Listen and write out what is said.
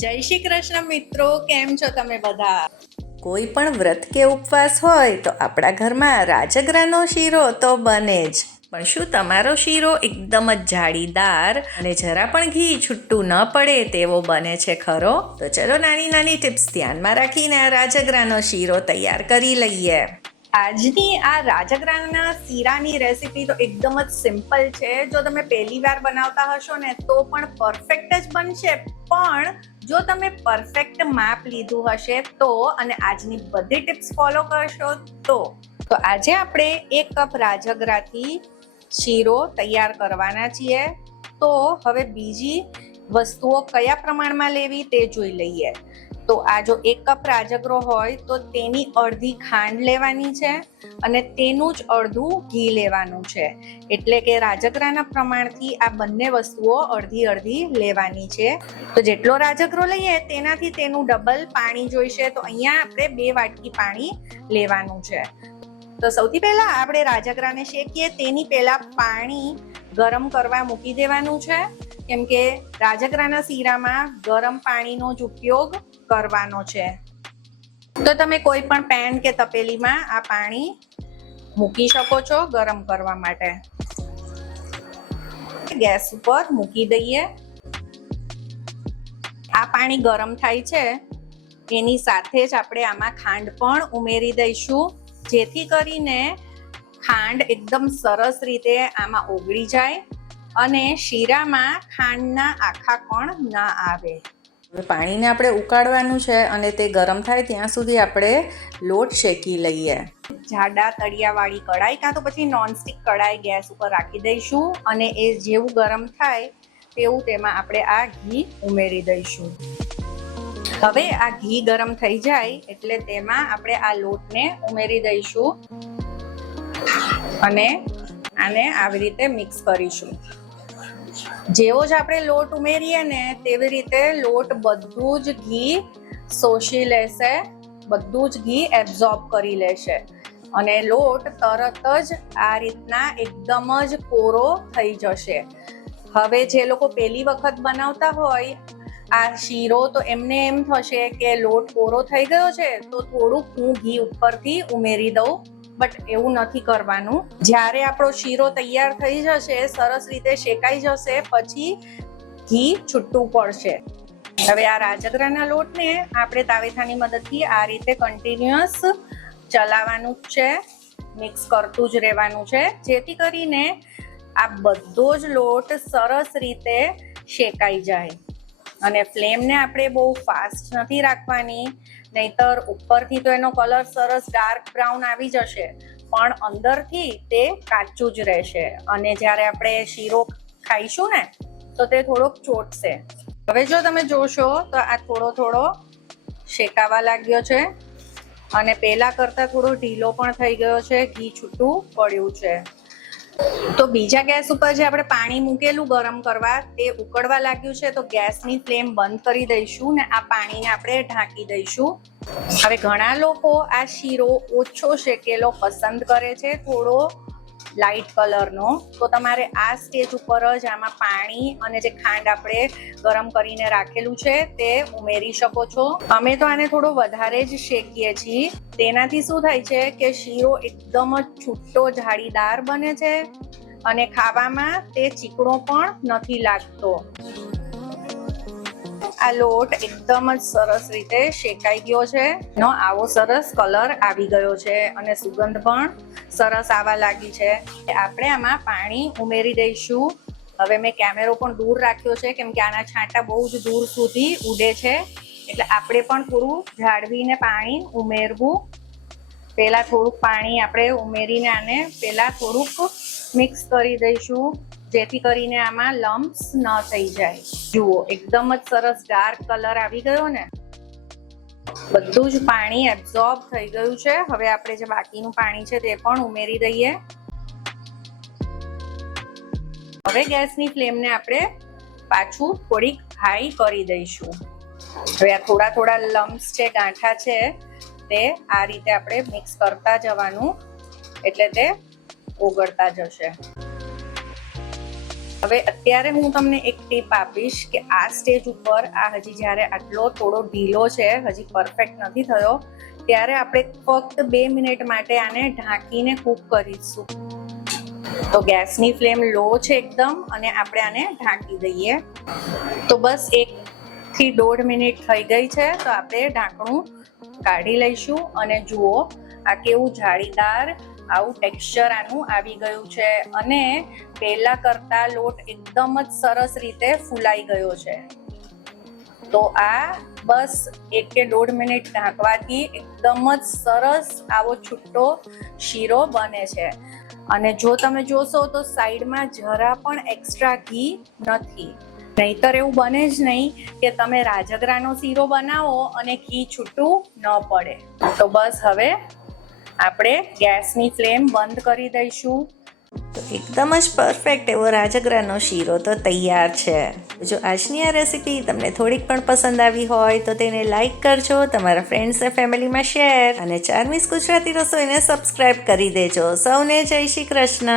જય શ્રી કૃષ્ણ મિત્રો, કેમ છો તમે બધા? કોઈ પણ વ્રત કે ઉપવાસ હોય તો આપણા ઘરમાં રાજગરાનો શીરો તો બને જ. પણ શું તમારો શીરો એકદમ જ જાળીદાર અને જરા પણ ઘી છૂટું ન પડે તેવો બને છે ખરો? તો ચલો નાની નાની ટિપ્સ ધ્યાનમાં રાખીને રાજગરાનો શીરો તૈયાર કરી લઈએ. આજની આ રાજગરાના શીરાની રેસીપી તો એકદમ જ સિમ્પલ છે. જો તમે પહેલી વાર બનાવતા હશો ને તો પણ પરફેક્ટ જ બનશે, પણ જો તમે પરફેક્ટ માપ લીધું હશે તો અને આજની બધી ટિપ્સ ફોલો કરશો તો આજે આપણે 1 કપ રાજગરાથી શીરો તૈયાર કરવાના છીએ. તો હવે બીજી વસ્તુઓ કયા પ્રમાણમાં લેવી તે જોઈ લઈએ. તો આ જો 1 કપ રાજગરો હોય તો તેની અડધી ખાંડ લેવાની છે અને તેનું જ અડધું ઘી લેવાનું છે. એટલે કે રાજગરાના પ્રમાણથી આ બંને વસ્તુઓ અડધી અડધી લેવાની છે. તો જેટલો રાજગરો લઈએ તેનાથી તેનું ડબલ પાણી જોઈશે. તો અહીંયા આપણે 2 વાટકી પાણી લેવાનું છે. તો સૌથી પહેલા આપણે રાજગરાને શેકીએ તેની પહેલા પાણી ગરમ કરવા મૂકી દેવાનું છે, કેમ કે રાજગરાના શીરામાં ગરમ પાણીનો જ ઉપયોગ કરવાનો છે. તો તમે કોઈ પણ પેન કે તપેલીમાં આ પાણી મૂકી શકો છો ગરમ કરવા માટે. ગેસ ઉપર મૂકી દઈએ. આ પાણી ગરમ થાય છે એની સાથે જ આપણે આમાં ખાંડ પણ ઉમેરી દઈશું, જેથી કરીને ખાંડ એકદમ સરસ રીતે આમાં ઓગળી જાય અને શીરામાં ખાંડના આખા કણ ના આવે. પાણીને આપણે ઉકાળવાનું છે અને તે ગરમ થાય ત્યાં સુધી આપણે લોટ શેકી લઈએ. જાડા તળિયાવાળી કડાઈ કાં તો પછી નોનસ્ટિક કડાઈ ગેસ ઉપર રાખી દઈશું અને એ જેવું ગરમ થાય તેવું તેમાં આપણે આ ઘી ઉમેરી દઈશું. હવે આ ઘી ગરમ થઈ જાય એટલે તેમાં આપણે આ લોટને ઉમેરી દઈશું અને આને આવી રીતે મિક્સ કરીશું. જેવો જ આપણે લોટ ઉમેરીએ ને તેવી રીતે લોટ બધું જ ઘી શોષી લેશે, બધું જ ઘી એબ્ઝોર્બ કરી લેશે અને લોટ તરત જ આ રીતના એકદમ જ કોરો થઈ જશે. હવે જે લોકો પહેલી વખત બનાવતા હોય આ શીરો તો એમને એમ થશે કે લોટ કોરો થઈ ગયો છે તો થોડુંક હું ઘી ઉપરથી ઉમેરી દઉં, બટ એવું નથી કરવાનું. જ્યારે આપણો શીરો તૈયાર થઈ જશે, સરસ રીતે શેકાઈ જશે, પછી ઘી છૂટું પડશે. હવે આ રાજગરાના લોટને આપણે તાવેથાની મદદથી આ રીતે કન્ટિન્યુઅસ ચલાવવાનું છે, મિક્સ કરતું જ રહેવાનું છે, જેથી કરીને આ બધો જ લોટ સરસ રીતે શેકાઈ જાય. અને ફ્લેમને આપણે બહુ ફાસ્ટ નથી રાખવાની, નહીતર ઉપરથી તો એનો કલર સરસ ડાર્ક બ્રાઉન આવી જશે પણ અંદરથી તે કાચું જ રહેશે અને જ્યારે આપણે શીરો ખાઈશું ને તો તે થોડોક ચોટશે. હવે જો તમે જોશો તો આ થોડો થોડો શેકાવા લાગ્યો છે અને પહેલા કરતાં થોડો ઢીલો પણ થઈ ગયો છે, ઘી છૂટું પડ્યું છે. તો બીજા ગેસ ઉપર જે આપણે પાણી મૂકેલું ગરમ કરવા તે ઉકળવા લાગ્યું છે, તો ગેસની ફ્લેમ બંધ કરી દઈશું ને આ પાણીને આપણે ઢાંકી દઈશું. હવે ઘણા લોકો આ શીરો ઓછો શેકેલો પસંદ કરે છે, થોડો લાઇટ કલરનો. તો તમારે આ સ્ટેજ ઉપર જ આમાં પાણી અને જે ખાંડ આપણે ગરમ કરીને રાખેલું છે તે ઉમેરી શકો છો. અમે તો આને થોડો વધારે જ શેકીએ છીએ. તેનાથી શું થાય છે કે શીરો એકદમ જ છૂટો જાળીદાર બને છે અને ખાવામાં તે ચીકણો પણ નથી લાગતો. આ લોટ એકદમ જ સરસ રીતે શેકાઈ ગયો છે. આવો સરસ કલર આવી ગયો છે અને સુગંધ પણ સરસ આવવા લાગી છે. આપણે આમાં પાણી ઉમેરી દઈશું. હવે મેં કેમેરો પણ દૂર રાખ્યો છે કેમ કે આના છાંટા બહુ જ દૂર સુધી ઉડે છે, એટલે આપણે પણ થોડું જાળવીને પાણી ઉમેરવું. પહેલા થોડુંક પાણી આપણે ઉમેરીને આને પહેલા થોડુંક મિક્સ કરી દઈશું, જેથી કરીને આમાં લમ્પ્સ ન થઈ જાય. જુઓ એકદમ જ સરસ ડાર્ક કલર આવી ગયો ને, બધું જ પાણી એબ્ઝોર્બ થઈ ગયું છે. હવે આપણે જે બાકીનું પાણી છે તે પણ ઉમેરી દઈએ. હવે ગેસની ફ્લેમને આપણે પાછું થોડીક હાઈ કરી દઈશું. હવે આ થોડા થોડા લમ્પ્સ છે, ગાંઠા છે, તે આ રીતે આપણે મિક્સ કરતા જવાનું એટલે તે ઓગળતા જશે. હવે અત્યારે હું તમને એક ટીપ આપીશ કે આ સ્ટેજ ઉપર આ હજી જ્યારે આટલો થોડો ઢીલો છે, હજી પરફેક્ટ નથી થયો, ત્યારે આપણે ફક્ત 2 મિનિટ માટે આને ઢાંકીને કૂક કરીશું. તો ગેસની ફ્લેમ લો છે એકદમ અને આપણે આને ઢાંકી દઈએ. તો બસ 1 થી 1.5 મિનિટ થઈ ગઈ છે, તો આપણે ઢાંકણું કાઢી લઈશું અને જુઓ આ કેવું જાળીદાર આવું ટેક્સચર આનું આવી ગયું છે અને પહેલા કરતા લોટ એકદમ જ સરસ રીતે ફૂલાઈ ગયો છે. તો આ બસ 1 કે 1.5 મિનિટ ઢાંકવાથી એકદમ જ સરસ આવો છૂટો શીરો બને છે. અને જો તમે જોશો તો સાઈડમાં જરા પણ એક્સ્ટ્રા ઘી નથી. નહીતર એવું બને જ નહીં કે તમે રાજગરાનો શીરો બનાવો અને ઘી છૂટું ન પડે. તો બસ હવે આપણે ગેસની ફ્લેમ બંધ કરી દઈશું. તો એકદમ જ પરફેક્ટ એવો રાજગરાનો શીરો તો તૈયાર છે. જો આજની આ રેસીપી તમને થોડીક પણ પસંદ આવી હોય તો તેને લાઈક કરજો, તમારા ફ્રેન્ડ્સ અને ફેમિલીમાં શેર અને ચાર્મિસ ગુજરાતી રસોઈને સબસ્ક્રાઈબ કરી દેજો. સૌને જય શ્રી કૃષ્ણ.